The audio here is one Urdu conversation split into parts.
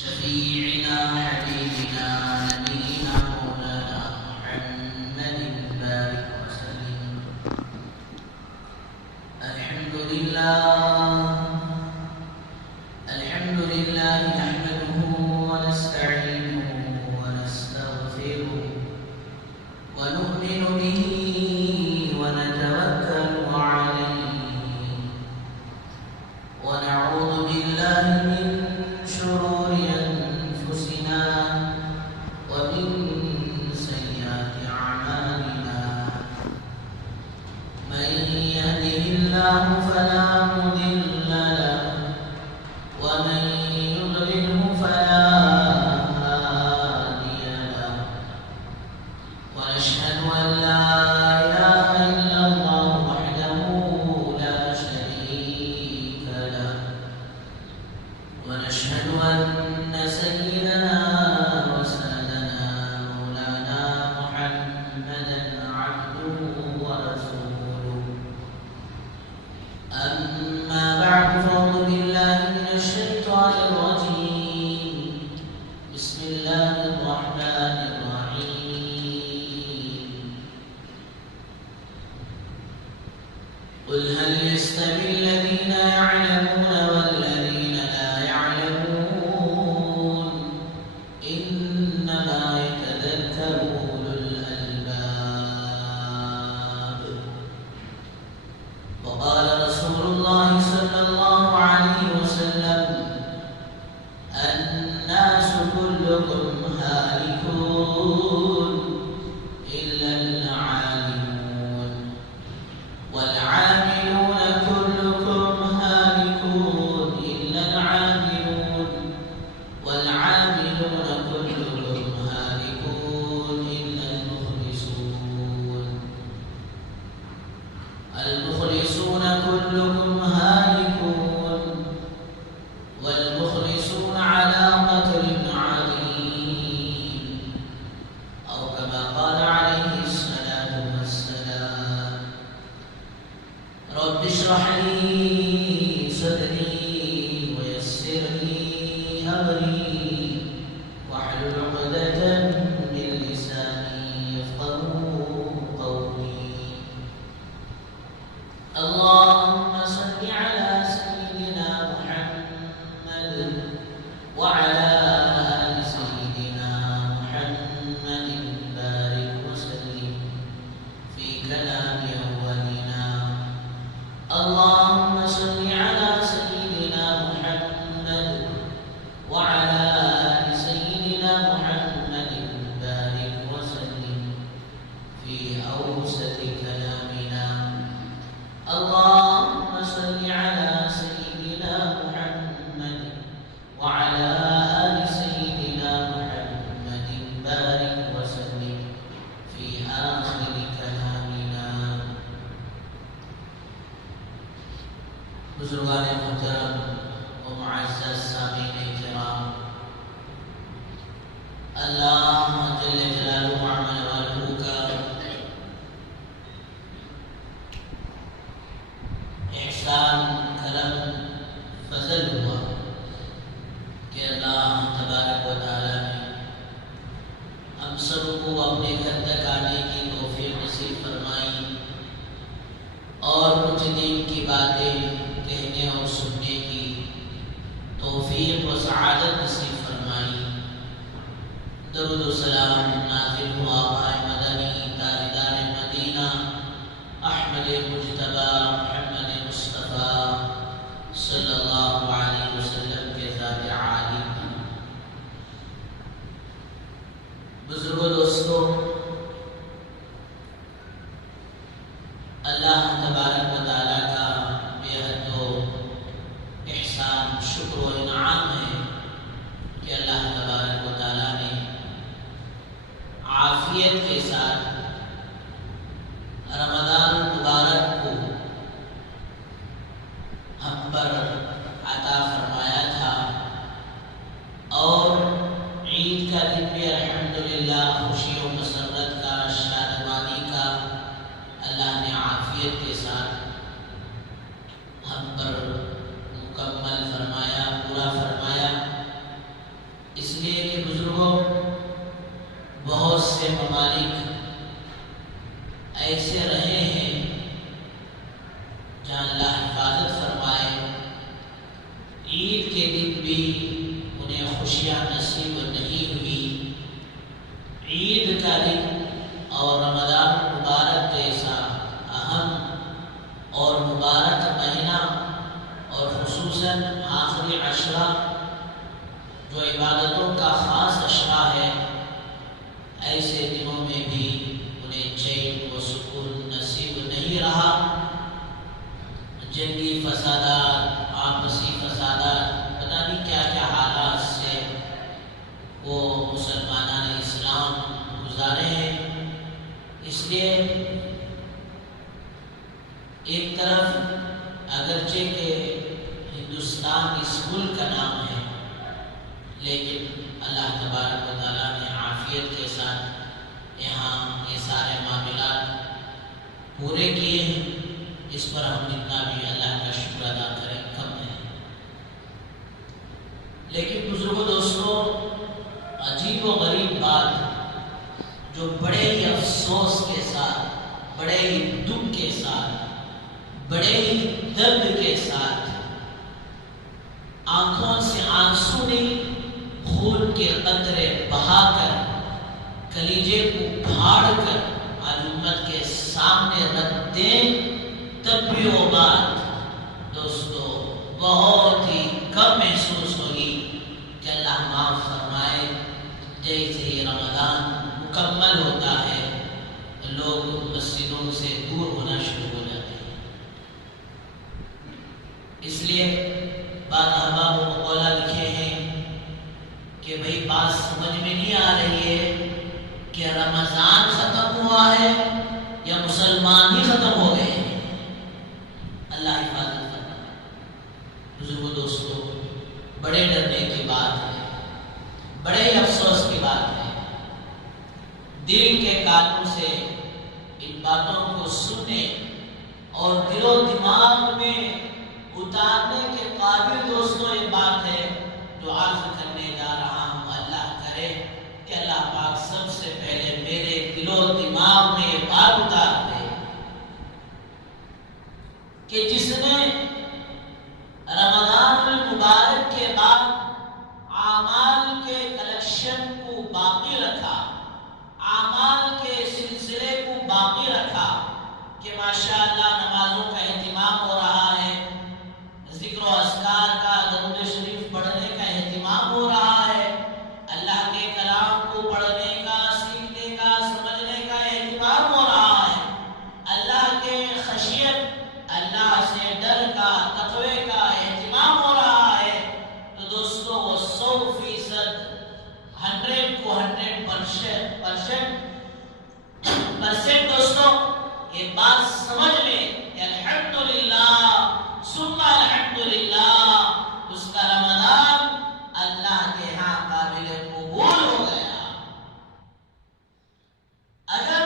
شفيعنا حبيبنا نبينا مولانا محمد بارك وسلم. الحمد لله نحمده ونستعينه ونستغفره ونؤمن به ونتوكل عليه ونعوذ بالله من شرور أنفسنا ومن سيئات أعمالنا. من يهده الله فلا مضل له ومن يضلله فلا هادي له. ونشهد أن لا إله إلا الله وحده لا شريك له. ونشهد أن سيدنا وسندنا مولانا محمدا عبده ورسوله. أما بعد فأعوذ بالله من الشيطان الرجيم. بسم الله الرحمن الرحيم. قل هل يستوي الذين يعلمون والذين لا يعلمون إنما يتذكر أولو الألباب. وقال رسول الله صلى الله عليه وسلم الناس كلكم هالكون إلا العالمون والعاملون كلكم هالكون إلا العاملون والعاملون كلكم هالكون إلا المخلصون. المخلصون كلكم هالكون والمخلصون على قدر عظيم أو كما قال عليه الصلاة والسلام. رب اشرح لي صدري ويسر لي أمري واحلل عقدة من لساني يفقهوا قولي. اللهم صل على سيدنا محمد وعلى آل سيدنا محمد بارك وسلم في كلام أولنا. اللهم صل على سيدنا محمد وعلى آل سيدنا محمد بارك وسلم في أوسط كلامنا. اللهم صل على سيدنا محمد وعلى آل سيدنا محمد بارك وسلم في آخر كلامنا. بزرگان محترم و معزز سامعین کرام، اللہ جل جلالہ وعظم والہ کا احسان کرم فضل ہوا کہ اللہ تبارک و تعالی نے ہم سب کو اپنے گھر تک آنے کی توفیق نصیب فرمائی اور کچھ دین کی باتیں کہنے اور سننے کی توفیق و سعادت نصیب فرمائی. درود و سلام نازل ہو آقا مدنی تاجدار مدینہ احمد مجتبی محمد مصطفیٰ صلی اللہ علیہ وسلم کے ذات عالی. بزرگوں دوستوں، اللہ تبارک و تعالیٰ کا بے حد و احسان شکر و انعام ہے کہ اللہ تبارک و تعالیٰ نے عافیت کے ساتھ رمضان مبارک کو ہم پر عطا فرمایا تھا اور عید کا دن بھی الحمدللہ خوشی و مسرت کا شادمانی کا اللہ نے عافیت کے ساتھ ہم پر مکمل فرمایا، پورا فرمایا. عید کے دن بھی انہیں خوشیاں نصیب نہیں ہوئی. عید کا دن اور رمضان مبارک جیسا اہم اور مبارک مہینہ اور خصوصاً آخری عشرہ جو عبادتوں کا خاص عشرہ ہے، ایسے دنوں میں بھی انہیں چین و سکون نصیب نہیں رہا. جنگی فسادات، آپسی فسادات، پتہ نہیں کیا کیا حالات سے وہ مسلمانان اسلام گزارے ہیں. اس لیے ایک طرف اگرچہ کہ ہندوستان اس ملک کا نام ہے، لیکن اللہ تبارک و تعالیٰ نے عافیت کے ساتھ یہاں یہ سارے معاملات پورے کیے ہیں. اس پر ہم جتنا بھی اللہ کا شکر ادا کریں کم ہے. لیکن بزرگوں دوستوں، عجیب و غریب بات جو بڑے ہی افسوس کے ساتھ، بڑے ہی دکھ کے ساتھ، بڑے ہی درد کے ساتھ، آنکھوں سے آنسو نہیں خون کے قطرے بہا کر، کلیجے کو پھاڑ کر امت کے سامنے رکھ دیں، تب بھی وہ بات دوستو بہت ہی کم محسوس ہوگی کہ اللہ معاف فرمائے. جیسے ہی رمضان مکمل ہوتا ہے لوگ مسجدوں سے دور ہونا شروع ہو جاتے ہیں. اس لیے بعض احباب و مقولہ لکھے ہیں کہ بھئی بات سمجھ میں نہیں آ رہی ہے کہ رمضان ختم ہوا ہے یا مسلمان ہی ختم ہو گئے ہیں. اللہ حفاظت کرنا. بزرگوں دوستوں، بڑے ڈرنے کی بات ہے، بڑے ہی افسوس کی بات ہے. دل کے کانوں سے ان باتوں کو سننے اور دل و دماغ میں اتارنے کے قابل دوستوں یہ بات ہے جو عرض کرنے جا رہا ہوں. اللہ کرے کہ اللہ پاک سب سے پہلے میرے دل و دماغ میں یہ بات اتار دے کہ جس نے رمضان المبارک کے بعد اعمال کے کلیکشن کو باقی رکھا، اعمال کے سلسلے کو باقی رکھا کہ ماشاءاللہ نمازوں کا اہتمام ہو رہا ہے، ذکر و اذکار کا، درود شریف پڑھنے کا اہتمام ہو رہا ہے، اللہ کے کلام کو پڑھنے کا، سیکھنے کا، سمجھنے کا اہتمام ہو رہا ہے، اللہ کے خشیت، اللہ سے ڈر کا، تقوی کا اہتمام ہو رہا ہے. تو دوستو وہ 100% 100 کو 100% دوستو یہ بات سمجھ لیں کہ الحمدللہ ثم الحمدللہ اس کا رمضان اللہ کے ہاں قابل قبول ہو گیا. اگر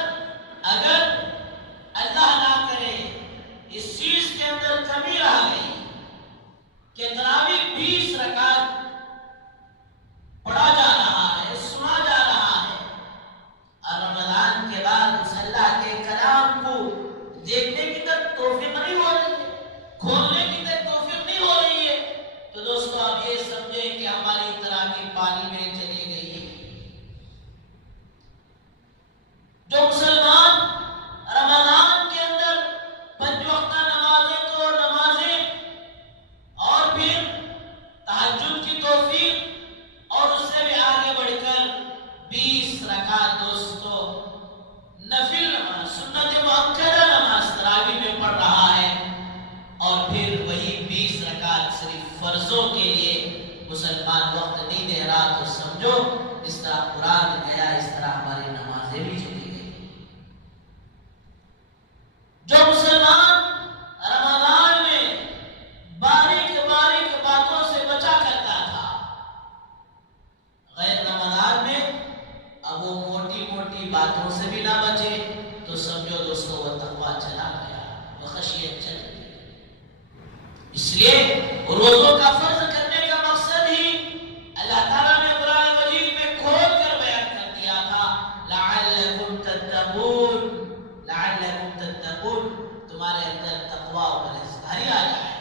اللہ نہ کرے اس چیز کے اندر کمی رہ گئی کہ تراویح 20 رکعت پڑھا جا رہا ہے، سنا جا رہا ہے، اور رمضان کے بعد اس اللہ کے کلام کو دیکھنے کی تک توفیق نہیں ہو رہی ہے، کھولنے کی تک توفیق نہیں ہو رہی ہے، تو دوستو آپ یہ سمجھیں کہ ہماری تراویح پانی میں چلی گئی ہے. جو مسلمان رمضان کے اندر 5 وقتہ نمازیں تو نمازیں اور پھر تہجد کی توفیق اور اس سے بھی آگے بڑھ کر 20 رکعت دوستو نفل نماز، سنت مؤکدہ نماز تراویح میں پڑھ رہا ہے، اور پھر وہی 20 رکعت صرف فرضوں کے لیے مسلمان وقت نہیں دے رہا، تو سمجھو اس طرح قرآن گیا، اس طرح ہماری نمازیں بھی چلی گئی. جو مسلمان رمضان میں باریک باریک باتوں سے بچا کرتا تھا، غیر رمضان میں اب وہ موٹی موٹی باتوں سے بھی نہ بچے، تو سمجھو دوستو وہ تقویٰ چلا گیا، وہ خشیت چل گئی. اس لیے روزوں کا فرض کرنے کا مقصد ہی اللہ تعالیٰ نے قرآن مجید میں کھول کر بیان کر دیا تھا، لعلکم تتقون، لعلکم تتقون، تمہارے اندر تقویٰ و پرہیزگاری آ جائے.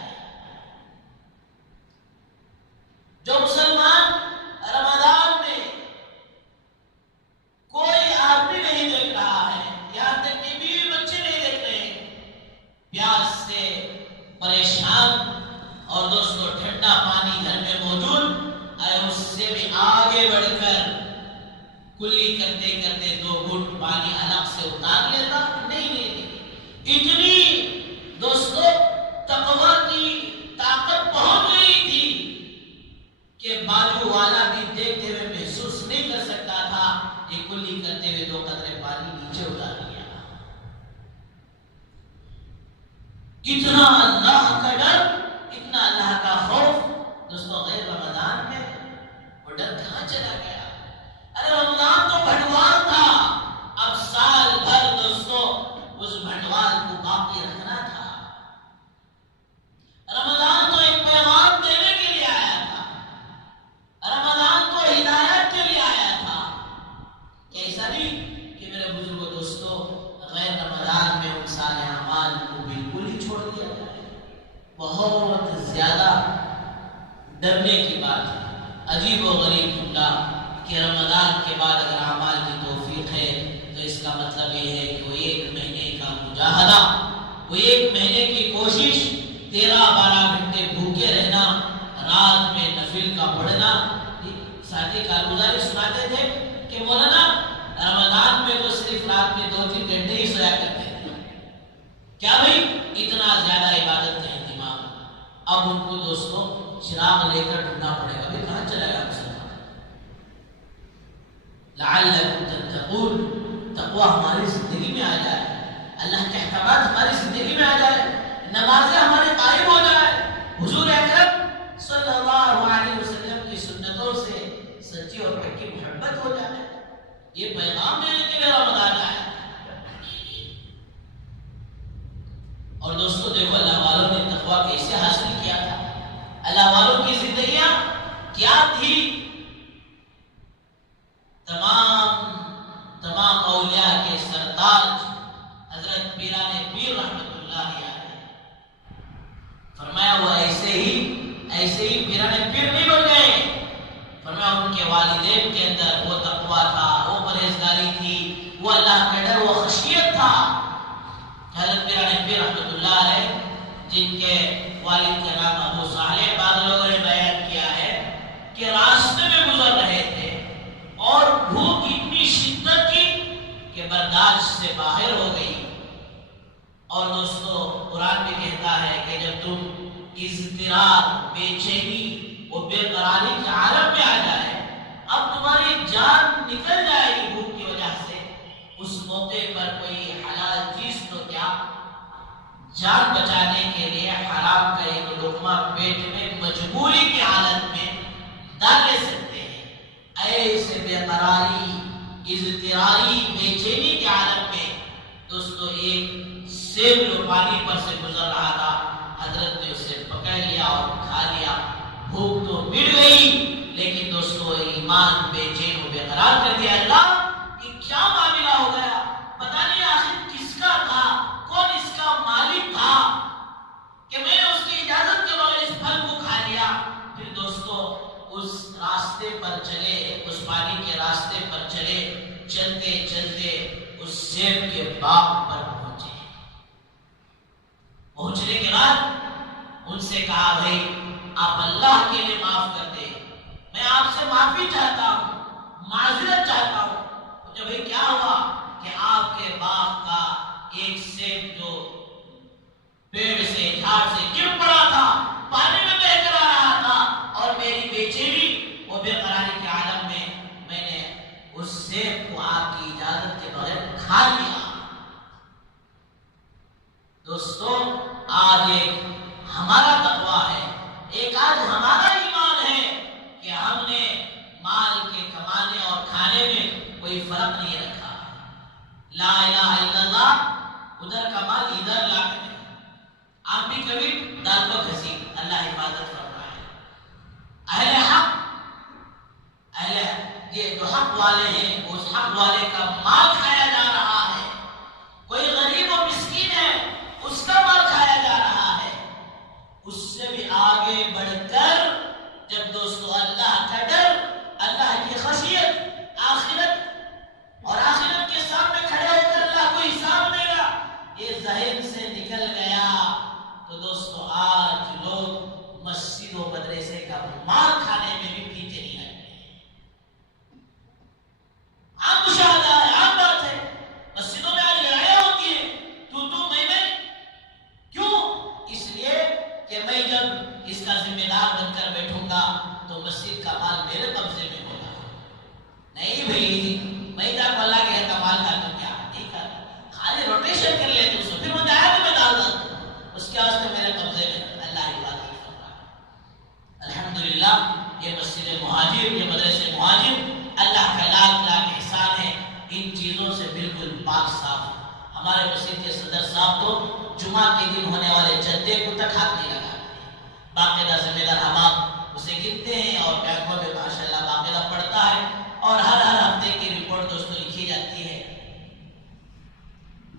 اور دوستو ٹھنڈا پانی گھر میں موجود ہے، اس سے بھی آگے بڑھ کر کلی کرتے کرتے 2 گھٹ پانی الگ سے اتار لیتا؟ نہیں، اتنی دوستو تقوی کی طاقت پہنچ گئی تھی کہ بازو والا بھی دیکھتے ہوئے محسوس نہیں کر سکتا تھا، یہ کلی کرتے ہوئے 2 قطرے پانی نیچے اتار لیا۔ اتنا اللہ کا ڈر، اتنا اللہ کا خوف دوستو غیر رمضان میں وہ ڈر کہاں چلا گیا؟ ارے رمضان تو بھنڈوال تھا، اب سال بھر دوستو اس بھنڈوال کو باقی رکھنا تھا۔ رمضان تو ایک پیغام دینے کے لیے آیا تھا، رمضان تو ہدایت کے لیے آیا تھا۔ ایسا نہیں کہ میرے بزرگوں دوستو غیر رمضان میں ان سارے اعمال کو بالکل ہی چھوڑ دیا جائے۔ بہت زیادہ ڈرنے کی بات ہے، عجیب و غریب جملہ کہ رمضان کے بعد اگر اعمال کی توفیق ہے تو اس کا مطلب یہ ہے کہ وہ 1 مہینے کا مجاہدہ، وہ 1 مہینے کی کوشش، 13-12 گھنٹے بھوکے رہنا، رات میں نفل کا پڑھنا۔ ساتھی کارگزاری سناتے تھے کہ مولانا رمضان میں تو صرف رات میں 2-3 گھنٹے ہی سویا کرتے تھے، کیا بھائی اتنا زیادہ عبادت کا اہتمام؟ اب ان کو دوستو چراغ لے کر ڈھونڈنا پڑے گا، بھائی کہاں چلا گیا مسلمان؟ لعلکم تتقون، تقوی ہماری زندگی میں آ جائے، اللہ کے احکامات ہماری زندگی میں آ جائے، نمازیں ہمارے قائم ہو جائے، حضور اکرم صلی اللہ علیہ وسلم کی سنتوں سے سچی اور پکی محبت ہو جائے۔ یہ پیغام دینے کے لیے رمضان آیا۔ اور دوستو دیکھو اللہ والوں نے تقوی کیسے حاصل کیا تھا، اللہ والوں کی زندگیاں کیا تھی۔ تمام اولیاء کے سردار حضرت پیران پیر رحمت اللہ علیہ فرمایا وہ ایسے ہی پیران پیر نہیں بن گئے، فرمایا ان کے والدین کے اندر وہ تقوی تھا، وہ پرہیزگاری تھی، وہ اللہ کا ڈر، وہ خشیت تھا۔ حضرت پیران پیر رحمت اللہ علیہ جن کے والد کا نام ابو صالح، بعض لوگوں نے بیان کیا ہے کہ راستے میں گزر رہے تھے اور بھوک اتنی شدت تھی کہ برداشت سے باہر ہو گئی۔ اور دوستو قرآن بھی کہتا ہے کہ جب تم اضطراب، بے چینی، وہ بے قراری کے عالم میں آ جائے، اب تمہاری جان نکل جائے گی بھوک کی وجہ سے، اس موقع پر کوئی حلال چیز تو کیا، جان بچانے کے لیے حرام کا ایک لقمہ پیٹ میں مجبوری کی حالت میں ڈال لے سکتے ہیں۔ ایسے بے قراری، اضطراری، بے چینی کے عالم میں دوستو ایک سیب جو پانی پر سے گزر رہا تھا، حضرت نے اسے پکڑ لیا اور کھا لیا۔ بھوک تو مٹ گئی لیکن دوستو ایمان بے چین و بے قرار کر دیا۔ اللہ یہ کیا معاملہ ہو گیا، پتہ نہیں آخر کس کا تھا، کون اس کا مالک تھا کہ میں نے اس کی اجازت کے بغیر اس پھل کو کھا لیا۔ پھر دوستو اس راستے پر چلے، اس پانی کے راستے پر چلے، چلتے چلتے اس سیب کے باغ پر پہنچے۔ پہنچنے کے بعد ان سے کہا بھائی آپ اللہ کے لیے معاف کر دیں، میں آپ سے معافی چاہتا ہوں، معذرت چاہتا ہوں۔ مجھے بھائی کیا ہوا کہ آپ کے باغ کا ایک سیب جو پیڑ سے، جھاڑ سے گر پڑا تھا، پانی میں بہہ کر آ رہا تھا، اور میری بے چینی وہ بے قراری کے عالم میں میں نے اس سیب کو آپ کی اجازت کے بغیر کھا لیا۔ دوستو آج ایک ہمارا تقویٰ ہے، ایک آج ہمارا ایمان ہے کہ ہم نے مال کے کمانے اور کھانے میں کوئی فرق نہیں رکھا۔ لا الہ الا اللہ، ادھر کا مال ادھر لا کے دے، آپ بھی کبھی دال کو گھسی، اللہ حفاظت فرمائے۔ اہل حق، یہ جو حق والے ہیں، اس حق والے کا مال کھایا جا رہا ہے، کوئی غریب و مسکین ہے اس کا مال کھایا جا رہا ہے، اس سے بھی آگے بڑھ کر جب دوستو اللہ کا ڈر، اللہ کی خشیت، آخرت اور آخرت کے سامنے کھڑے ہو کر اللہ کو حساب دے گا، یہ ذہن سے نکل گیا تو دوستو آج لوگ اس کا ذمہ دار بن کر بیٹھوں گا تو مسجد کا مال میرے قبضے میں ہوگا. نہیں بھائی، میں جب اللہ کے کمال کا تو کیا نہیں کر، خالی روٹیشن کر لیتے اس کو، پھر مجھے آیا تو میں ڈال دوں، اس کے واسطے میرے قبضے میں اللہ حفاظت کر رہا ہے. الحمدللہ یہ مسجد مہاجر، یہ مدرسے مہاجر اللہ کا لاکھ لاکھ احسان ہے، ان چیزوں سے بالکل پاک صاف. ہمارے مسجد کے صدر صاحب تو جمعہ کے دن ہونے والے چندے کو تک ہاتھ نہیں لگاتے، باقاعدہ ذمہ دار حمام اسے گنتے ہیں اور بینکوں میں ماشاءاللہ باقاعدہ پڑتا ہے اور ہر ہفتے کی رپورٹ دوستوں لکھی جاتی ہے.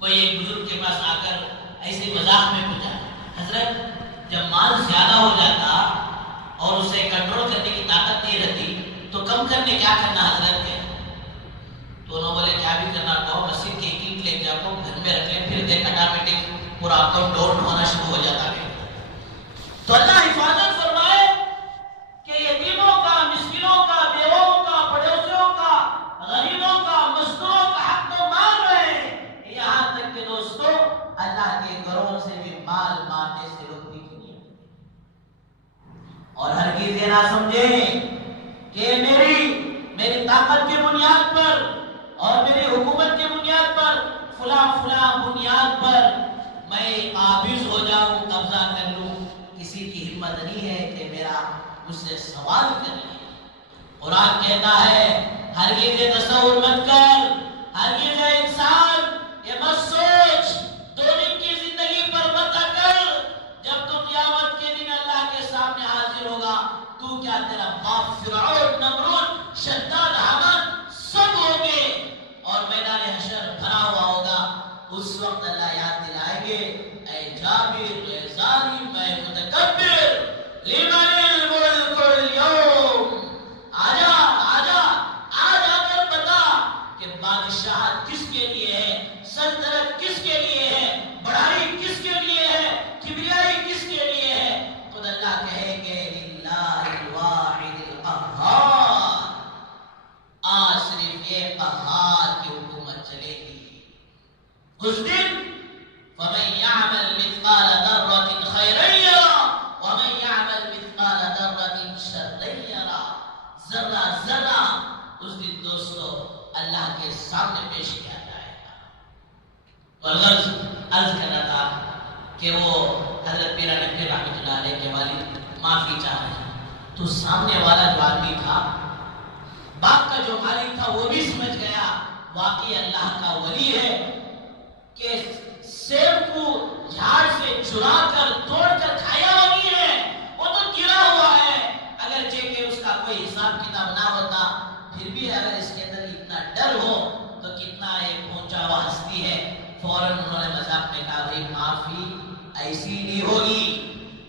کوئی ایک بزرگ کے پاس آ کر ایسے مذاق میں پوچھا، حضرت جب مال زیادہ ہو جاتا اور اسے کنٹرول کرنے کی طاقت نہیں رہتی تو کم کرنے کیا کرنا حضرت کے؟ تو انہوں بولے کیا بھی کرنا کہو، مسجد کے ایک لے جا کو گھر میں رکھ لیں، پھر دیکھ آٹومیٹک پورا اکاؤنٹ ڈاؤن ہونا شروع ہو جاتا ہے. تو اللہ حفاظت فرمائے کہ یتیموں کا، مسکینوں کا، بیووں کا، پڑوسیوں کا، غریبوں کا، مزدوروں کا حق تو مار رہے ہیں، یہاں تک کہ دوستو اللہ کے گھروں سے بھی مال مارنے سے روکنے کی نیت. اور ہرگز یہ نہ سمجھیں کہ میری طاقت کی بنیاد پر اور میری حکومت کی بنیاد پر فلاں بنیاد پر میں قابض ہو جاؤں، قبضہ کر لوں. کسی کی ہمت نہیں ہے کہ میرا مجھ سے سوال کر لے. قرآن کہتا ہے ہرگز یہ تصور مت کر، ہرگز یہ انسان یہ مت سوچ، 2 دن کی زندگی پر مت کر، جب تو قیامت کے دن اللہ کے سامنے حاضر ہوگا تو کیا تیرا باپ فرعون، نمرود، شداد، حمان سب ہوگے اور میدان حشر بھرا ہوا ہوگا. اس وقت اللہ یاد دلائیں گے اے جابر، اے ظالم، اے متکبر، لمن الملک اليوم، آجا کر بتا کہ بادشاہت کس کے لیے ہے، سلطنت کس کے لیے ہے، بڑائی کس کے لیے ہے، کبریائی کس کے لیے ہے. خود اللہ کہے گے للہ الواحد القہار، آج صرف یہ قہار کی حکومت چلے گی. اس دن فَمَن يَعْمَلْ مِثْقَالَ ذَرَّةٍ خَيْرًا يَرَهُ وَمَن يَعْمَلْ مِثْقَالَ ذَرَّةٍ شَرًّا يَرَهُ. ذرہ اس دن دوستو اللہ کے سامنے پیش کیا جائے گا. والغرض عرض کرنا تھا کہ وہ حضرت پیرا نقی رحمۃ اللہ علیہ کے والد معافی چاہ رہے ہیں تو سامنے والا جو آدمی تھا، باپ کا جو مالک تھا، وہ بھی سمجھ گیا واقعی اللہ کا ولی ہے کہ سیب کو جھاڑ سے چرا کر توڑ کر کھایا نہیں ہے، وہ تو گرا ہوا ہے. اگرچہ کہ اس کا کوئی حساب کتاب نہ ہوتا، پھر بھی اگر اس کے اندر اتنا ڈر ہو تو کتنا ایک پہنچا ہوا ہستی ہے. فوراً انہوں نے مذاق میں کہا بھائی معافی ایسی نہیں ہوگی،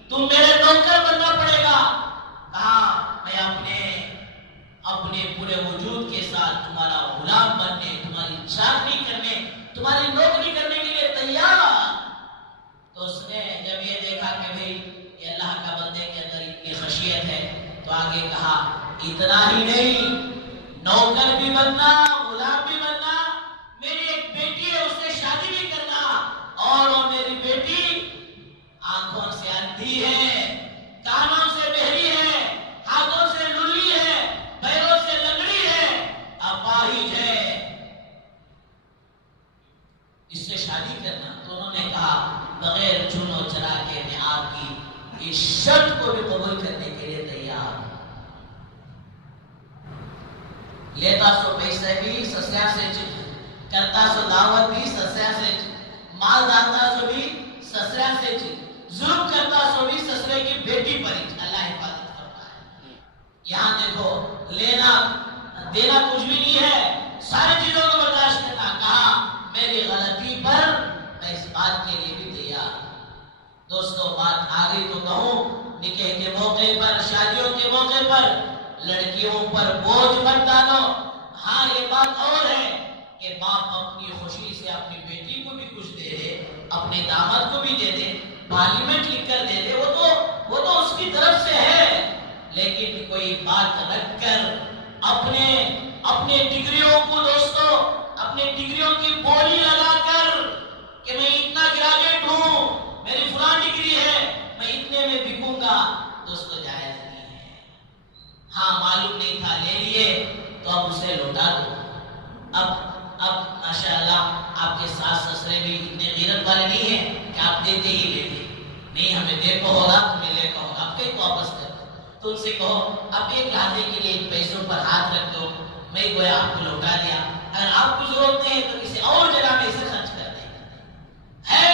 تم میرے نوکر بننا پڑے گا. کہا میں اپنے پورے وجود کے ساتھ تمہارا غلام بننے، تمہاری چاکری کرنے، تمہاری نوکری کرنے کے لیے تیار. تو اس نے جب یہ دیکھا کہ بھئی یہ اللہ کا بندے کے اندر اتنی خشیت ہے تو آگے کہا اتنا ہی نہیں، نوکر بھی بننا، غلام بھی بننا، میری ایک بیٹی ہے اس سے شادی بھی کرنا، اور وہ میری بیٹی آنکھوں سے اندھی ہے، کانوں سے بہری ہے، ہاتھوں سے للی ہے، پیروں سے لنگڑی ہے، اپاہج ہے، اس سے شادی کرنا. تو انہوں نے کہا بغیر چنو چرا کے میں آپ کی اس شرط کو بھی قبول کرنے کے لیے تیار ہوں. لیتا سو پیسے بھی سسیا سے کرتا سو دعوت بھی سسیا سے مال داتا سو بھی سسرا سے ظلم کرتا سو بھی سسرے کی بیٹی پر اللہ حفاظت کرتا ہے. یہاں دیکھو لینا دینا کچھ بھی نہیں ہے، ساری چیزوں کو برداشت کرنا. کہا میری غلطی پر میں اس بات کے لیے بھی تیار. دوستو بات آگے تو کہوں، نکاح کے موقع پر، شادیوں کے موقع پر لڑکیوں پر بوجھ مت ڈالو. ہاں یہ بات اور ہے کہ باپ اپنی خوشی سے اپنی بیٹی کو بھی کچھ دے دے، اپنے داماد کو بھی دے دے، پارلیمنٹ لکھ کر دے دے، وہ تو اس کی طرف سے ہے. لیکن کوئی بات رکھ کر اپنے ڈگریوں کو دوستو، اپنے ڈگریوں کی بولی لگا کر کہ میں اتنا گریجویٹ ہوں، میری فلاں ڈگری ہے، میں اتنے میں بکوں گا، دوستو جائز نہیں ہے۔ ہاں معلوم نہیں تھا، لے لیے تو اب اسے لوٹا دو۔ اب ماشاءاللہ آپ کے ساس سسرے بھی اتنے غیرت والے نہیں ہیں کہ آپ دیتے ہی لے لیں، نہیں ہمیں دے کو ہوگا تمہیں لے کو ہوگا، آپ کہیں واپس کر دو۔ تو ان سے کہو اب ایک لحظے کے لیے ان پیسوں پر ہاتھ رکھ دو، میں گویا آپ کو لوٹا دیا، اگر آپ کو ضرورت نہیں ہے تو کسی اور جگہ میں اسے خرچ کر دیں۔ ہے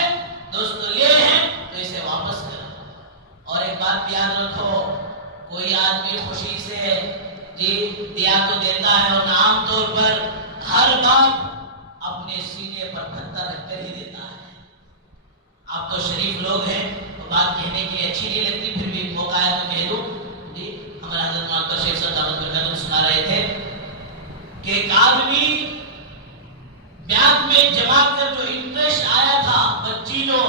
دوستو لے ہیں تو اسے واپس کرو۔ اور ایک بات بھی یاد رکھو، کوئی آدمی خوشی سے دیا تو دیتا ہے، اور عام طور پر ہر باپ اپنے سینے پر پتھر رکھ کر ہی دیتا ہے۔ آپ تو شریف لوگ ہیں تو بات کہنے کے لیے اچھی نہیں لگتی، پھر بھی موقع ہے تو کہہ دوں۔ جی ہمارے حضرت مولانا شیخ صاحب دعوت برکاتہ سنا رہے تھے کہ ایک آدمی بینک میں جمع کر جو انٹرسٹ آیا تھا، بچی جو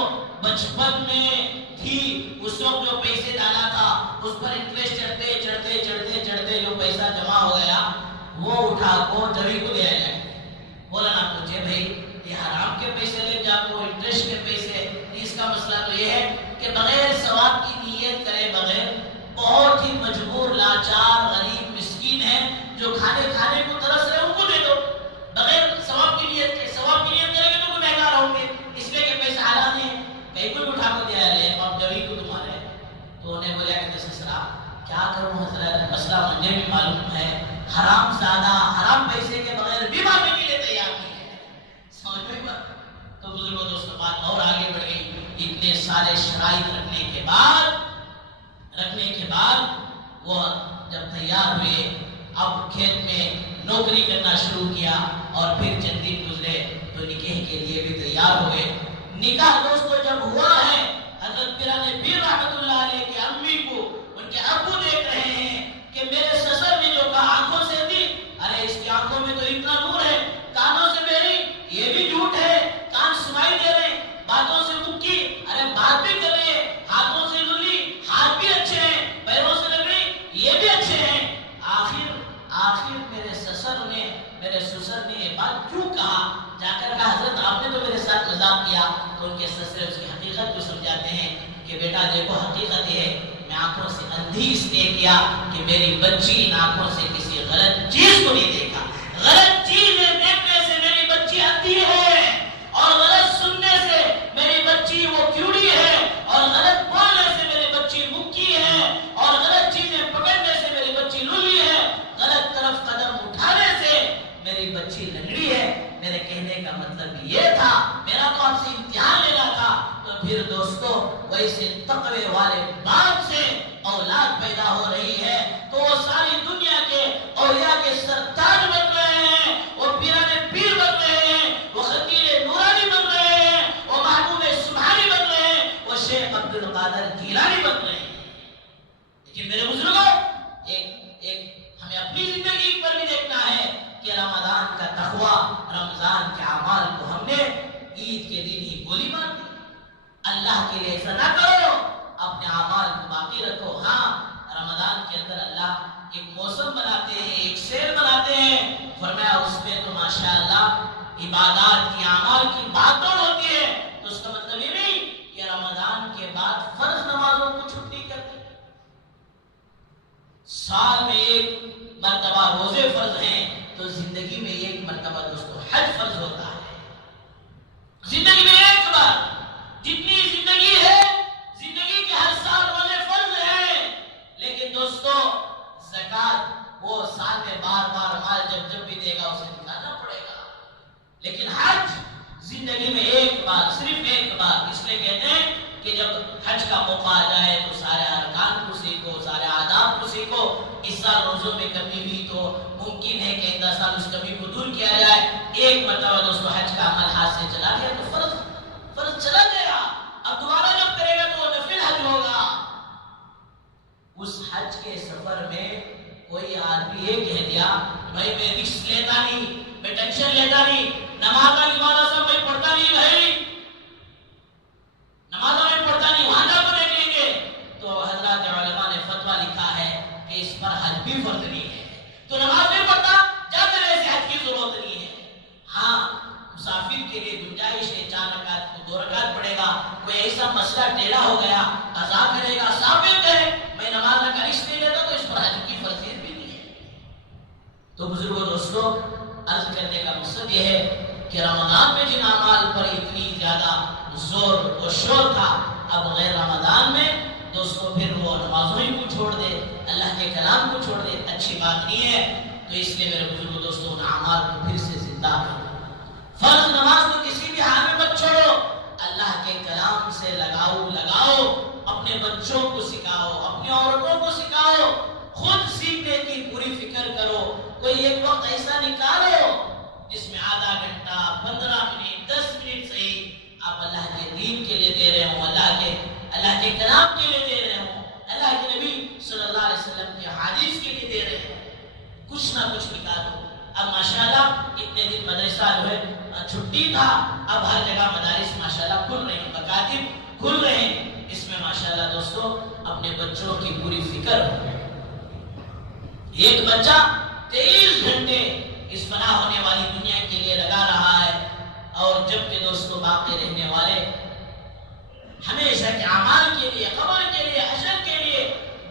بچپن میں تھی اس وقت جو پیسے ڈالا تھا اس پر انٹرسٹ چڑھتے چڑھتے چڑھتے چڑھتے جو پیسہ جمع ہو گیا وہ اٹھا کو جبھی کو دیا جائے۔ بولا نہ پوچھے بھائی یہ حرام کے پیسے لے جا کو انٹرسٹ کے پیسے، اس کا مسئلہ تو یہ ہے کہ بغیر ثواب کی نیت کرے بغیر بہت ہی مجبور لاچار غریب مسکین ہیں جو کھانے کو ترس رہے ان کو دے دو، بغیر ثواب کی نیت کے۔ ثواب کی نیت کریں گے تو مہنگا رہو گے، اس لیے کہ پیسہ حلال ہے، کہیں کوئی اٹھا کو دیا لے اور جبھی کو تمہارے۔ تو انہیں بولیا کہ سسرا کیا کروں حضرت، مسئلہ مجھے بھی معلوم ہے، حرام زیادہ حرام پیسے کے بغیر بھی مانگنے کے لیے تیار نہیں ہے، سمجھ میں بات۔ تو بزرگوں دوستوں بات اور آگے بڑھ گئی، اتنے سارے شرائط رکھنے کے بعد وہ جب تیار ہوئے، اب کھیت میں نوکری کرنا شروع کیا، اور پھر چند دن گزرے تو نکاح کے لیے بھی تیار ہوئے۔ نکاح دوستو جب ہوا ہے، حضرت پیران پیر رحمت اللہ علیہ کی امی کو ان کے ابو دیکھ رہے ہیں کہ میرے سسر نے جو کہا آنکھوں سے دی، ارے اس کی آنکھوں میں تو اتنا نور ہے، کانوں سے بہری یہ بھی جھوٹ ہے، کان سنائی دے رہے باتوں سے مکی، ارے بات بھی کر رہے ہیں، ہاتھوں سے للی ہاتھ بھی اچھے ہیں، پیروں سے لگ رہی یہ بھی اچھے ہیں۔ آخر میرے سسر نے یہ بات کیوں کہا؟ جا کر کہا حضرت آپ نے تو میرے ساتھ مذاق کیا۔ تو ان کے سسرے اس کی حقیقت کو سمجھاتے ہیں کہ بیٹا دیکھو حقیقت یہ ہے، میں آنکھوں سے اندھی اس لیے کیا کہ میری بچی ان آنکھوں سے کسی غلط چیز کو نہیں دیکھا، غلط چیزیں دیکھنے سے میری بچی اندھی ہے، اور غلط سننے سے میری بچی وہ کیوڑی ہے، اور غلط بولنے سے میری بچی مکی ہے، اور غلط چیزیں پکڑنے سے میری بچی للی ہے، غلط طرف قدم اٹھانے سے میری بچی لنگڑی ہے۔ میرے کہنے کا مطلب یہ تھا، میرا تو آپ سے امتحان لینا تھا۔ تو پھر دوستو ویسے تقوی والے باپ سے اولاد پیدا ہو رہی ہے تو وہ ساری دنیا کے اولیاء کے سرتاج بن رہے ہیں، وہ پیران پیر بن رہے ہیں، وہ خطیب نورانی بن رہے ہیں، وہ محبوب سبحانی بن رہے ہیں، وہ شیخ عبد القادر جیلانی بن رہے ہیں۔ لیکن میرے بزرگوں ایک ہمیں اپنی زندگی پر بھی دیکھنا ہے کہ رمضان کا تقویٰ، رمضان کے اعمال کو ہم نے عید کے دن ہی گولی مار دی۔ اللہ کے لیے ایسا نہ کرو، اپنے اعمال کو باقی رکھو۔ ہاں رمضان کے اندر اللہ ایک موسم بناتے ہیں، ایک سیل بناتے ہیں، فرمایا اس میں تو ماشاءاللہ عبادات کی اعمال کی بات توڑ ہوتی ہے۔ تو اس کا مطلب یہ نہیں کہ رمضان کے بعد فرض نمازوں کو چھٹی کر دی۔ سال میں ایک مرتبہ روزے فرض ہیں تو زندگی میں ایک مرتبہ دوستو حج فرض ہوتا ہے۔ زندگی میں ایک بار، جتنی زندگی ہے زندگی کے ہر سال روزے فرض ہیں، لیکن دوستو زکات وہ سال میں بار بار مال جب بھی دے گا اسے نکالنا پڑے گا، لیکن حج زندگی میں ایک بار، صرف ایک بار۔ اس لیے کہتے ہیں کہ جب حج کا موقع آ جائے تو سارے ارکان کو سیکھو، سارے آداب کو سیکھو۔ اس سال روزوں میں کمی ہوئی تو ممکن ہے کہ آئندہ سال اس کمی کو دور کیا جائے۔ ایک مرتبہ دوستو حج کا عمل ہاتھ سے چلا گیا تو فرض چلا گیا، اب دوبارہ جب کرے گا تو وہ نفل حج ہوگا۔ اس حج کے سفر میں کوئی آدمی یہ کہہ دیا بھائی میں رسک لیتا نہیں، میں ٹینشن لیتا نہیں، نماز سب میں پڑھتا نہیں، بھائی نماز میں پڑھتا نہیں، وہاں جا کر دیکھ لیں گے، تو حضرات علماء نے فتویٰ لکھا ہے کہ اس پر حج بھی فرض نہیں ہے، تو نماز نہیں پڑھتا جا کر ایسے حج کی ضرورت نہیں ہے۔ ہاں مسافر کے لیے گنجائش ہے، 4 رکعت کو 2 رکعت پڑے گا، کوئی ایسا مسئلہ ٹیڑھا ہو گیا قضا کرے گا، ثابت ہے میں نماز کا رشت نہیں لیتا تو اس پر حج کی فرضیت بھی نہیں ہے۔ تو بزرگوں دوستوں، عرض کرنے کا مقصد یہ ہے کہ رمضان میں جن اعمال پر اتنی زیادہ زور و شور تھا، اب غیر رمضان میں دوستوں پھر وہ نمازوں ہی کو چھوڑ دے، اللہ کے کلام کو چھوڑ دے، اچھی بات نہیں ہے۔ تو اس لیے میرے بزرگوں دوستوں، ان اعمال کو پھر سے زندہ کرو۔ فرض نماز کو کسی بھی حال میں مت چھوڑو، اللہ کے کلام سے لگاؤ، اپنے بچوں کو سکھاؤ، اپنی عورتوں کو سکھاؤ، خود سیکھنے کی پوری فکر کرو۔ کوئی ایک وقت ایسا نکالو جس میں آدھا گھنٹہ، 15 منٹ، 10 منٹ صحیح آپ اللہ کے دین کے لیے دے رہے ہوں، اللہ کے کلام کے لیے دے رہے ہوں، اللہ کے نبی صلی اللہ علیہ وسلم کے حدیث کے لیے دے رہے ہوں، کچھ نہ کچھ نکالو۔ اب ماشاءاللہ اتنے دن مدرسہ جو ہے چھٹی تھا، اب ہر جگہ مدارس ماشاءاللہ کھل رہے ہیں، مکاتب کھل رہے ہیں، اس میں ماشاءاللہ دوستو اپنے بچوں کی پوری فکر ہو۔ ایک بچہ 23 گھنٹے اس فنا ہونے والی دنیا کے لیے لگا رہا ہے، اور جبکہ دوستو باقی رہنے والے ہمیشہ کے اعمال کے لیے، قبر کے لیے، حشر کے لیے،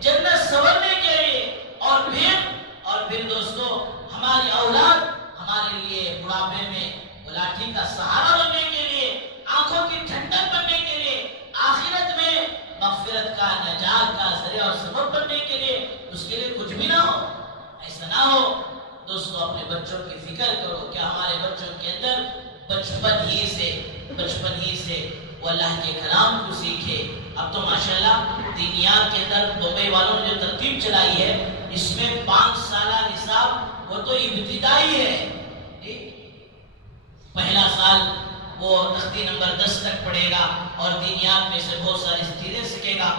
جنت سنورنے کے لیے، اور پھر دوستو ہماری اولاد ہمارے لیے بڑھاپے میں لاٹھی کا سہارا بننے کے لیے، آنکھوں کی ٹھنڈک بننے کے لیے، آخرت میں مغفرت کا، نجات کا ذریعہ اور سبب بننے کے لیے، اس کے لیے کچھ بھی نہ ہو، ایسا نہ ہو۔ دوستو اپنے بچوں کی فکر کرو کہ ہمارے بچوں کے اندر بچپن ہی سے وہ اللہ کے کلام کو سیکھے۔ اب تو ماشاءاللہ دینیات کے اندر بمبئی والوں نے جو ترتیب چلائی ہے، اس میں 5 سالہ نصاب وہ تو ابتدائی ہے، پہلا سال وہ تختی نمبر 10 تک پڑھے گا اور دینیات میں سے بہت ساری چیزیں سیکھے گا،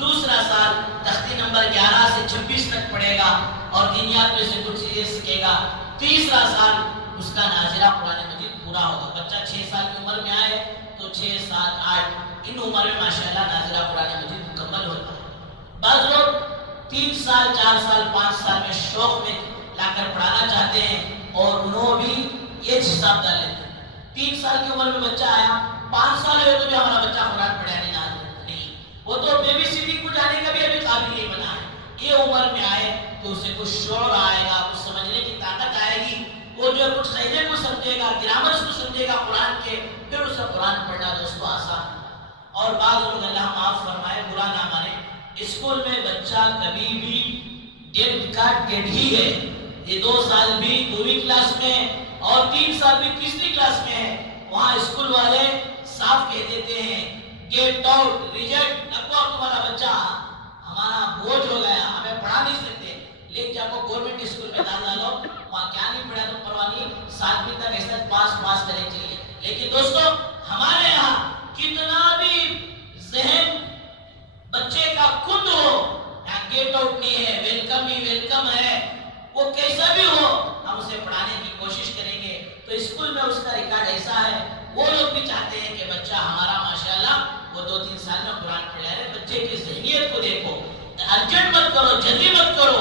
دوسرا سال تختی نمبر 11 سے 26 تک پڑھے گا اور دینیات میں سے کچھ چیزیں سیکھے گا، تیسرا سال اس کا ناظرہ قرآن مجید پورا ہوگا۔ بچہ 6 سال کی عمر میں آئے تو 6، 7، 8 ان عمر میں ماشاءاللہ ناظرہ قرآن مجید مکمل ہوتا ہے۔ بعض لوگ 3 سال، 4 سال، 5 سال میں شوق میں لا کر پڑھانا چاہتے ہیں، اور انہوں بھی یہ حساب ڈال لیتے ہیں 3 سال کی عمر میں بچہ آیا، 5 سال ہوئے تو بھی ہمارا بچہ قرآن پڑھانے نہیں، وہ تو بیبی سٹنگ کو جانے کا بھی ابھی قابل نہیں بنا ہے۔ یہ عمر میں آئے تو اسے کچھ شعور آئے گا، کچھ سمجھنے کی طاقت آئے گی، وہ جو کچھ قاعدے کو سمجھے گا، گرامرز کو سمجھے گا قرآن کے، پھر اسے قرآن پڑھنا دوستو آسان۔ اور بعض لوگ اللہ معاف فرمائے، برا نہ مانے، اسکول میں بچہ کبھی بھی ڈیڈ کا ڈیڈ ہی ہے، یہ 2 سال بھی 2ویں کلاس میں اور 3 سال بھی 3ری کلاس میں ہے، وہاں اسکول والے صاف کہہ دیتے ہیں گیٹ آؤٹ، ریجیکٹ، نکوا تمہارا بچہ ہمارا بوجھ ہو گیا، ہمیں پڑھا نہیں سکتے، لیکن جب وہ گورنمنٹ اسکول میں ڈالو وہاں کیا نہیں پڑھا تو پرواہ نہیں، 7ویں تک ایسا پاس کریں چاہیے۔ لیکن دوستو ہمارے یہاں کتنا بھی ذہن بچے کا کند ہو، یہاں گیٹ آؤٹ نہیں ہے، ویلکم ہی ویلکم ہے، وہ کیسا بھی ہو ہم اسے پڑھانے کی کوشش کریں گے۔ تو اسکول میں اس کا ریکارڈ ایسا ہے، وہ لوگ بھی چاہتے ہیں کہ بچہ ہمارا ماشاءاللہ وہ 2-3 سال میں قرآن پڑھا ہے۔ بچے کی ذہنیت کو دیکھو، ارجنٹ مت کرو، جلدی مت کرو،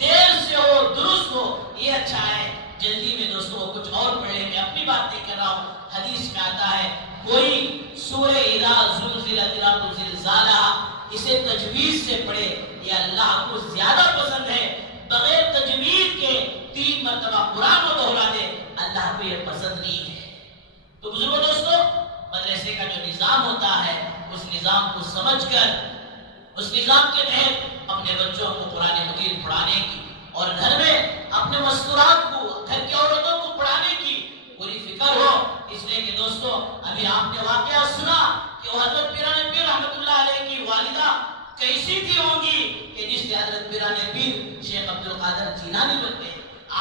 دیر سے ہو درست ہو یہ اچھا ہے، جلدی میں دوستو وہ کچھ اور پڑھے۔ میں اپنی بات نہیں کر رہا ہوں، حدیث میں آتا ہے کوئی سورہ اذا زلزلت الارض زلزالہا اسے تجوید سے پڑھے، یہ اللہ کو زیادہ پسند ہے، بغیر تجوید کے 3 مرتبہ قرآن کو دہرا دے، اللہ کو یہ پسند نہیں ہے۔ تو بزرگوں دوستو مدرسے کا جو نظام ہوتا ہے اس نظام کو سمجھ کر اس نظام کے تحت اپنے بچوں کو قرآن مجید پڑھانے کی، اور گھر میں اپنے مستورات کو، گھر کی عورتوں کو پڑھانے کی پوری فکر ہو۔ اس لیے کہ دوستو ابھی آپ نے واقعہ سنا کہ حضرت پیران پیر رحمت اللہ علیہ کی والدہ کیسی تھی ہوں گی کہ جس سے حضرت پیران پیر شیخ عبدالقادر جیلانی بنتے۔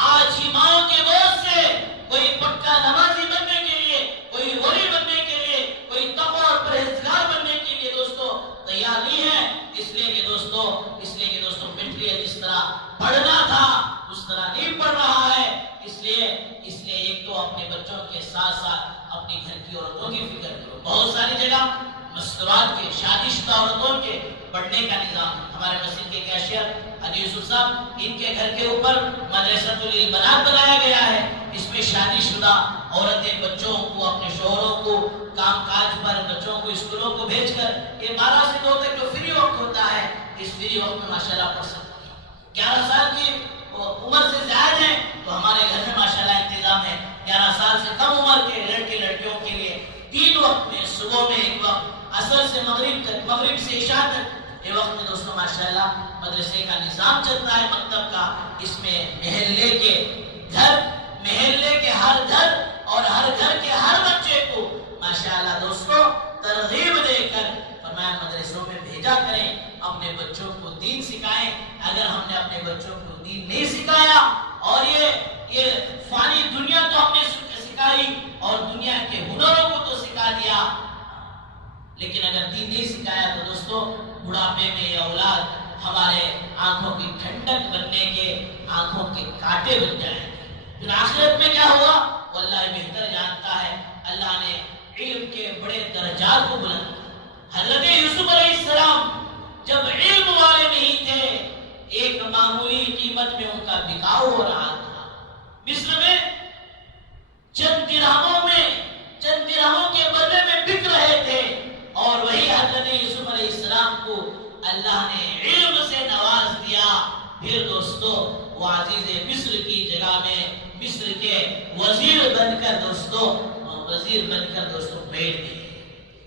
آج ہی ماں کے گود سے کوئی پکا نمازی بننے کے لیے، کوئی ولی بننے کے لیے، کوئی تقوی اور پرہیزگار بننے کے لیے دوستو تیار نہیں ہے۔ اس لیے کہ دوستو مٹیریل جس طرح پڑھنا تھا اس طرح نہیں پڑھ رہا ہے۔ اس لیے ایک تو اپنے بچوں کے ساتھ ساتھ اپنی گھر کی عورتوں کی فکر کرو۔ بہت ساری جگہ مستورات کے، شادی شدہ عورتوں کے پڑھنے کا نظام ہے۔ ہمارے مسجد کے کے کیشیئر حاجی یوسف صاحب، ان کے گھر کے اوپر مدرسۃ البنات بنایا گیا ہے. اس میں شادی شدہ عورتیں بچوں کو، اپنے شوہروں کو کام کاج پر، بچوں کو اسکولوں کو بھیج کر یہ 12 سے 2 تک جو فری وقت ہوتا ہے، اس فری وقت میں ماشاءاللہ پڑھ سکتے ہیں. 11 سال کی عمر سے زائد ہیں تو ہمارے گھر میں ماشاءاللہ انتظام ہے 11 سال سے کم عمر کے لڑکے لڑکیوں کے لیے 3 وقت میں، صبح میں ایک وقت، عصر سے مغرب تک، مغرب سے عشاء تک، یہ وقت میں دوستوں ماشاءاللہ مدرسے کا نظام چلتا ہے، مکتب کا. اس میں محلے کے ہر گھر اور ہر گھر کے ہر بچے کو ماشاءاللہ دوستوں ترغیب دے کر فرمایا مدرسوں میں بھیجا کریں، اپنے بچوں کو دین سکھائیں. اگر ہم نے اپنے بچوں کو دین نہیں سکھایا اور یہ فانی دنیا تو ہم نے سکھائی اور دنیا کے ہنروں کو تو سکھا دیا، لیکن اگر دین نہیں سکھایا تو دوستوں بڑھاپے میں یہ اولاد ہمارے آنکھوں کی ٹھنڈک بننے کے، آنکھوں کے کانٹے بن جائیں گے. پھر آخرت میں کیا ہوا وہ اللہ بہتر جانتا ہے. اللہ نے علم کے بڑے درجات کو بلند کیا. حضرت یوسف علیہ السلام جب علم والے نہیں تھے، ایک معمولی قیمت میں ان کا بکاؤ ہو رہا تھا. مصر میں چند درہموں کے بدلے میں بک رہے تھے، اور وہی حضرت یوسف علیہ السلام کو اللہ نے علم سے نواز دیا. پھر دوستو وہ عزیز مصر کی جگہ میں مصر کے وزیر بن کر دوستو بیٹھ گئے.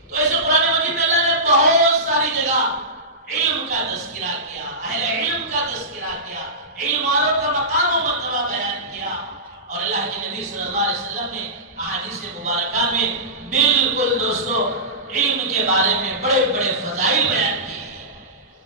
تو ایسے قرآن مجید میں اللہ نے بہت ساری جگہ علم کا تذکرہ کیا، اہل علم کا تذکرہ کیا، علم والوں کا مقام و مرتبہ بیان کیا. اور اللہ کے نبی صلی اللہ علیہ وسلم نے احادیث مبارکہ میں بالکل دوستو علم کے بارے میں بڑے بڑے فضائل بیان کیے ہیں.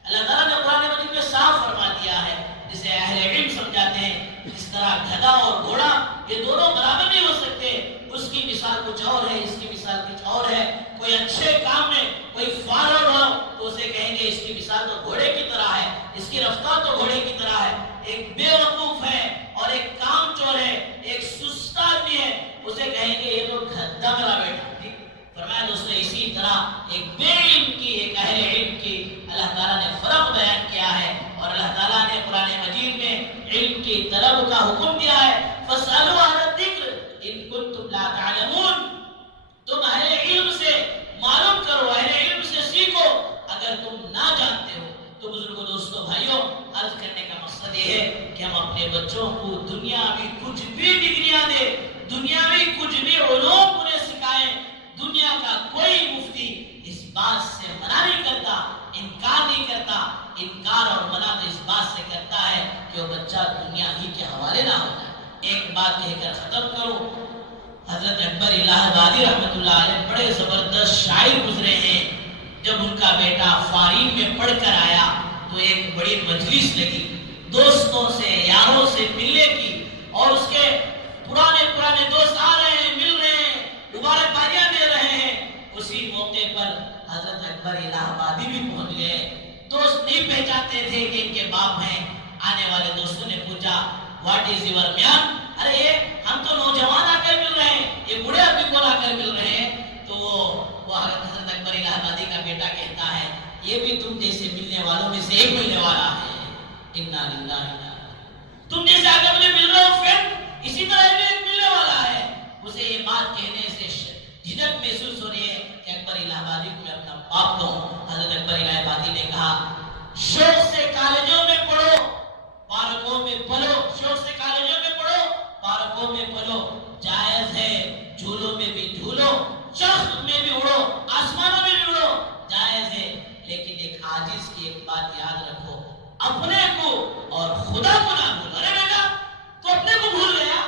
اللہ تعالیٰ نے قرآن مجید میں صاف فرما دیا ہے، جسے اہل علم سمجھاتے ہیں اس طرح گدھا اور گھوڑا یہ دونوں برابر نہیں ہو سکتے. اس کی مثال کچھ اور ہے، اس کی مثال کچھ اور ہے. کوئی اچھے کام میں کوئی فارغ ہو تو اسے کہیں گے اس کی مثال تو گھوڑے کی طرح ہے، اس کی رفتار تو گھوڑے کی طرح ہے. ایک بے وقوف ہے اور ایک کام چور ہے، ایک سست آدمی ہے، اسے کہیں گے یہ تو گدھا میرا بیٹا. فرمایا دوستو اسی طرح ایک بے علم کی، ایک اہل علم کی اللہ تعالیٰ نے فرق بیان کیا ہے. اور اللہ تعالیٰ نے قرآن مجید میں علم کی طلب کا حکم دیا ہے. فَاسْأَلُوا أَهْلَ الذِّكْرِ إِن كُنتُمْ لَا تَعْلَمُونَ. تم اہل علم سے معلوم کرو، اہل علم سے سیکھو اگر تم نہ جانتے ہو. تو بزرگوں، دوستوں، بھائیوں، عرض کرنے کا مقصد یہ ہے کہ ہم اپنے بچوں کو دنیاوی کچھ بھی ڈگریاں دیں، دنیاوی کچھ بھی علوم انہیں سکھائیں. دنیا کا کوئی مفتی اس بات سے منع نہیں کرتا، انکار نہیں کرتا. انکار اور منع تو اس بات سے کرتا ہے کہ وہ بچہ دنیا ہی کے حوالے نہ ہو جائے. ایک بات کہہ کر ختم کروں. حضرت اکبر الہ آبادی رحمۃ اللہ علیہ بڑے زبردست شاعر گزرے ہیں. جب ان کا بیٹا فارین میں پڑھ کر آیا تو ایک بڑی مجلس لگی، دوستوں سے یاروں سے ملنے کی، اور اس کے پرانے دوست آ رہے ہیں، مل رہے ہیں، مبارکبادیاں دے رہے ہیں. اسی موقع پر حضرت اکبر الہ آبادی بھی پہنچ گئے. دوست نہیں پہچانتے تھے کہ ان کے باپ ہیں. آنے والے دوستوں نے پوچھا واٹ از یور میان؟ ارے یہ ہم تو نوجوان آ کر مل رہے ہیں، یہ بوڑھے آدمی کون آ کر مل رہے ہیں؟ تو وہ حضرت اکبر الہ آبادی کا بیٹا کہتا ہے یہ بھی تم جیسے ملنے والوں میں سے ایک ملنے والا ہے. انا للہ تم جیسے آ کر مجھے مل رہے ہو فرینڈ، اسی طرح یہ بھی ایک ملنے والا ہے. اسے یہ بات کہنے سے جھجک محسوس ہو رہی ہے کہ اکبر الہ آبادی کو میں اپنا باپ کہوں. حضرت اکبر الہ آبادی نے کہا شوق سے کالجوں میں پڑھو، پارکوں میں پلو، شوق سے کالجوں میں پڑھو، پارکوں میں پلو، جائز ہے جھولوں میں بھی جھولو، چرخ میں بھی اڑو، آسمانوں میں بھی اڑو، جائز ہے. لیکن ایک عاجز کی ایک بات یاد رکھو، اپنے کو اور خدا کو نہ بھولو. ارے بیٹا تو اپنے کو بھول گیا،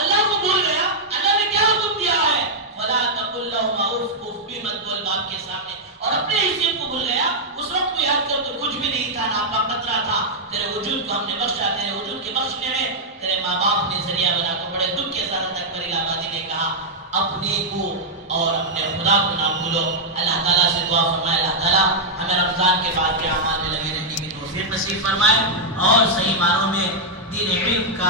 اللہ کو بھول گیا. اللہ نے کیا حکم دیا ہے؟ فلا تقل لهما اف، اف بھی مت بول باپ کے سامنے. اور اپنے حیثیت کو بھول گیا. اس وقت کو یاد کر تو کچھ بھی نہیں تھا، ناپاک قطرہ تھا. تیرے وجود کو ہم نے بخشا، تیرے وجود کے بخشنے میں تیرے ماں باپ نے ذریعہ بنا. تو بڑے دکھ کے ساتھ اکبر الہ آبادی نے کہا اپنے کو اور اپنے خدا کو نہ بھولو. اللہ تعالیٰ سے دعا فرمائے اللہ تعالیٰ ہمیں رمضان کے بعد کے اعمال میں لگے رہنے کی توفیق نصیب فرمائے اور صحیح معنوں میں دین علم کا